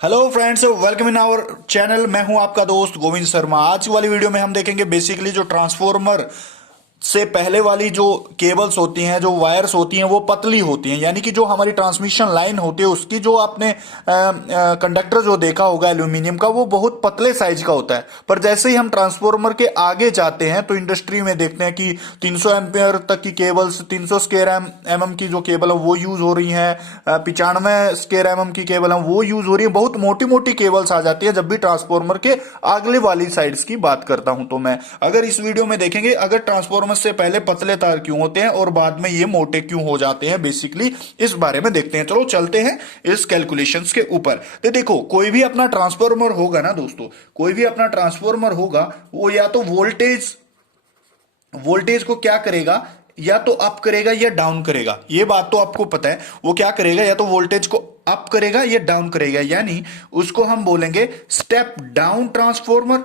Hello friends, welcome in our channel. मैं हूं आपका दोस्त गोविंद शर्मा। आज वाली वीडियो में हम देखेंगे बेसिकली जो ट्रांसफॉर्मर से पहले वाली जो केबल्स होती हैं, जो वायर्स होती हैं, वो पतली होती हैं। यानी कि जो हमारी ट्रांसमिशन लाइन होती है उसकी जो आपने कंडक्टर जो देखा होगा एल्यूमिनियम का, वो बहुत पतले साइज का होता है। पर जैसे ही हम ट्रांसफॉर्मर के आगे जाते हैं तो इंडस्ट्री में देखते हैं कि 300 एम्पियर तक की केबल्स, 300 स्क्वायर एमएम की जो केबल है वो यूज हो रही है, 95 स्क्वायर एमएम की केबल है वो यूज हो रही है। बहुत मोटी मोटी केबल्स आ जाती है जब भी ट्रांसफॉर्मर के अगले वाली साइड्स की बात करता हूं। तो मैं अगर इस वीडियो में देखेंगे, अगर ट्रांसफॉर्मर से पहले पतले तार क्यों होते हैं और बाद में ये मोटे क्यों हो जाते हैं, बेसिकली इस बारे में देखते हैं। चलो चलते हैं इस कैलकुलेशंस के ऊपर। तो देखो, कोई भी अपना ट्रांसफॉर्मर होगा ना दोस्तों, कोई भी अपना ट्रांसफॉर्मर होगा, वो या तो वोल्टेज वोल्टेज को क्या करेगा, या तो अप करेगा या डाउन करेगा। ये बात तो आपको पता है। वो क्या करेगा, या तो वोल्टेज को अप करेगा या डाउन करेगा। यानी उसको हम बोलेंगे स्टेप डाउन ट्रांसफॉर्मर,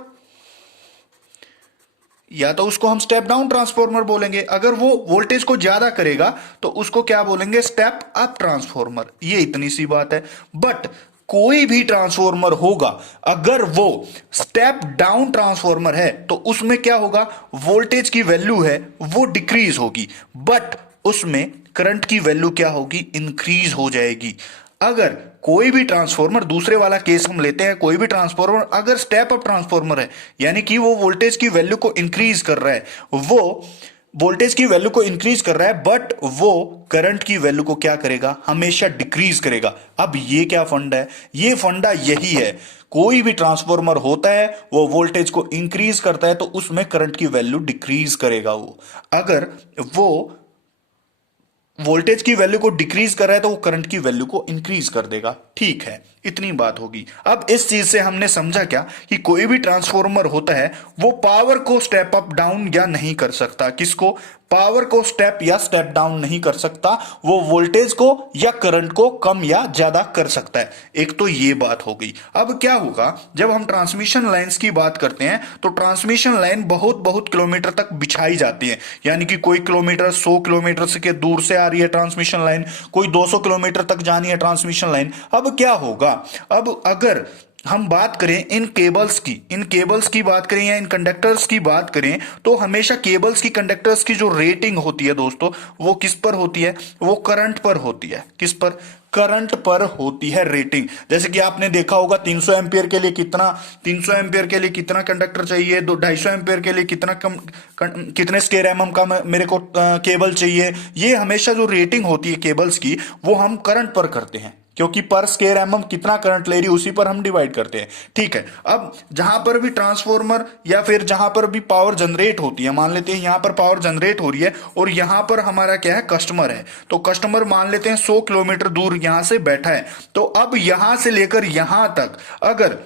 या तो उसको हम स्टेप डाउन ट्रांसफॉर्मर बोलेंगे। अगर वो वोल्टेज को ज्यादा करेगा तो उसको क्या बोलेंगे, स्टेप अप ट्रांसफॉर्मर। ये इतनी सी बात है। बट कोई भी ट्रांसफॉर्मर होगा, अगर वो स्टेप डाउन ट्रांसफॉर्मर है तो उसमें क्या होगा, वोल्टेज की वैल्यू है वो डिक्रीज होगी, बट उसमें करंट की वैल्यू क्या होगी, इंक्रीज हो जाएगी। अगर कोई भी ट्रांसफॉर्मर, दूसरे वाला केस हम लेते हैं, कोई भी ट्रांसफॉर्मर अगर स्टेप अप ट्रांसफॉर्मर है, यानी कि वो वोल्टेज की वैल्यू को इंक्रीज कर रहा है, वो वोल्टेज की वैल्यू को इंक्रीज कर रहा है, बट वो करंट की वैल्यू को क्या करेगा, हमेशा डिक्रीज करेगा। अब ये क्या फंडा है, ये फंडा यही है। कोई भी ट्रांसफॉर्मर होता है वो वोल्टेज को इंक्रीज करता है तो उसमें करंट की वैल्यू डिक्रीज करेगा। वो अगर वो वोल्टेज की वैल्यू को डिक्रीज कर रहा है तो वो करंट की वैल्यू को इंक्रीज कर देगा। ठीक है, इतनी बात होगी। अब इस चीज से हमने समझा क्या, कि कोई भी ट्रांसफॉर्मर होता है वो पावर को स्टेप अप डाउन या नहीं कर सकता। किसको, पावर को स्टेप या स्टेप डाउन नहीं कर सकता, वो वोल्टेज को या करंट को कम या ज्यादा कर सकता है। एक तो ये बात हो गई। अब क्या होगा, जब हम ट्रांसमिशन लाइंस की बात करते हैं तो ट्रांसमिशन लाइन बहुत बहुत किलोमीटर तक बिछाई जाती है। यानी कि कोई किलोमीटर, 100 किलोमीटर से के दूर से आ रही है ट्रांसमिशन लाइन, कोई 200 किलोमीटर तक जानी है ट्रांसमिशन लाइन। अब क्या होगा, अब अगर हम बात करें इन केबल्स की बात करें या इन कंडक्टर्स की बात करें, तो हमेशा केबल्स की, कंडक्टर्स की जो रेटिंग होती है दोस्तों, वो किस पर होती है, वो करंट पर होती है। किस पर, करंट पर होती है रेटिंग। जैसे कि आपने देखा होगा 300 एम्पियर के लिए कितना, 300 एम्पियर के लिए कितना कंडक्टर चाहिए, 250 एम्पियर के लिए कितना कितने स्क्वायर एमएम का मेरे को केबल चाहिए। ये हमेशा जो रेटिंग होती है केबल्स की, वो हम करंट पर करते हैं, क्योंकि पर स्क्वायर एमएम कितना करंट ले रही है उसी पर हम डिवाइड करते हैं। ठीक है, अब जहां पर भी ट्रांसफॉर्मर या फिर जहां पर भी पावर जनरेट होती है, मान लेते हैं यहां पर पावर जनरेट हो रही है और यहां पर हमारा क्या है, कस्टमर है। तो कस्टमर मान लेते हैं 100 किलोमीटर दूर यहां से बैठा है। तो अब यहां से लेकर यहां तक अगर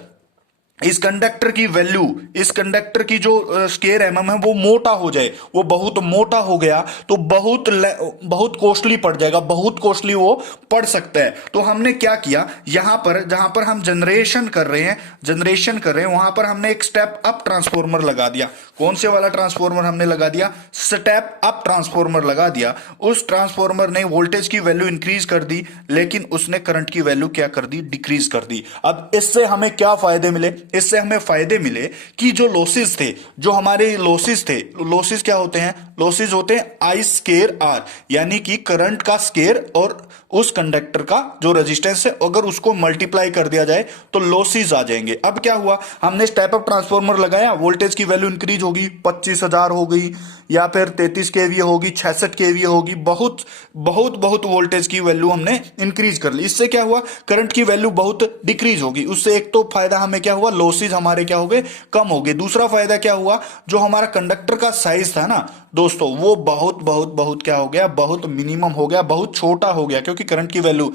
इस कंडक्टर की वैल्यू, इस कंडक्टर की जो स्क्वायर एमएम है वो मोटा हो जाए, वो बहुत मोटा हो गया तो बहुत कॉस्टली पड़ जाएगा, बहुत कॉस्टली वो पड़ सकता है। तो हमने क्या किया, यहां पर जहां पर हम जनरेशन कर रहे हैं वहां पर हमने एक स्टेप अप ट्रांसफॉर्मर लगा दिया। कौन से वाला ट्रांसफॉर्मर हमने लगा दिया, स्टेप अप ट्रांसफॉर्मर लगा दिया। उस ट्रांसफॉर्मर ने वोल्टेज की वैल्यू इंक्रीज कर दी, लेकिन उसने करंट की वैल्यू क्या कर दी, डिक्रीज कर दी। अब इससे हमें क्या फायदे मिले, इससे हमें फायदे मिले कि जो लॉसेस थे, जो हमारे लॉसेस थे, लॉसेस क्या होते हैं, लॉसेस होते हैं आई स्केयर आर, यानी कि करंट का स्केयर और उस कंडक्टर का जो रेजिस्टेंस है, अगर उसको मल्टीप्लाई कर दिया जाए तो लॉसेस आ जाएंगे। अब क्या हुआ, हमने स्टेप अप ट्रांसफॉर्मर लगाया, वोल्टेज की वैल्यू इंक्रीज होगी, 25,000 हो गई, या फिर 33 केवीए होगी, 66 केवीए होगी, बहुत बहुत बहुत वोल्टेज की वैल्यू हमने इंक्रीज कर ली। इससे क्या हुआ, करंट की वैल्यू बहुत डिक्रीज होगी। उससे एक तो फायदा हमें क्या हुआ, लॉसेज हमारे क्या हो गए, कम हो गए। दूसरा फायदा क्या हुआ, जो हमारा कंडक्टर का साइज था ना दोस्तों, वो बहुत बहुत बहुत क्या हो गया, बहुत मिनिमम हो गया, बहुत छोटा हो गया, क्योंकि करंट की वैल्यू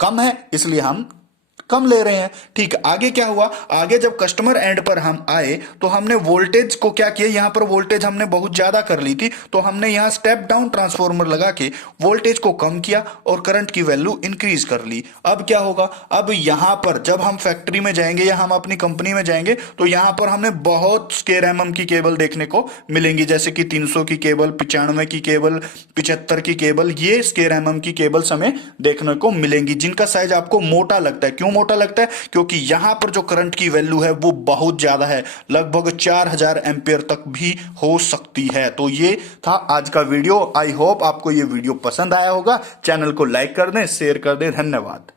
कम है इसलिए हम कम ले रहे हैं। ठीक है, आगे क्या हुआ, आगे जब कस्टमर एंड पर हम आए तो हमने वोल्टेज को क्या किया, यहां पर वोल्टेज हमने बहुत ज्यादा कर ली थी, तो हमने यहां स्टेप डाउन ट्रांसफॉर्मर लगा के वोल्टेज को कम किया और करंट की वैल्यू इंक्रीज कर ली। अब क्या होगा, अब यहां पर जब हम फैक्ट्री में जाएंगे या हम अपनी कंपनी में जाएंगे तो यहां पर हमें बहुत स्क्वायर एमएम की केबल देखने को मिलेंगी, जैसे कि 300 की केबल, 95 की केबल, 75 की केबल, ये स्क्वायर एमएम की केबल्स हमें देखने को मिलेंगी, जिनका साइज आपको मोटा लगता है। क्यों मोटा लगता है क्योंकि यहां पर जो करंट की वैल्यू है वो बहुत ज्यादा है, लगभग 4000 एम्पियर तक भी हो सकती है। तो ये था आज का वीडियो। आई होप आपको ये वीडियो पसंद आया होगा। चैनल को लाइक कर दें, शेयर कर दें। धन्यवाद।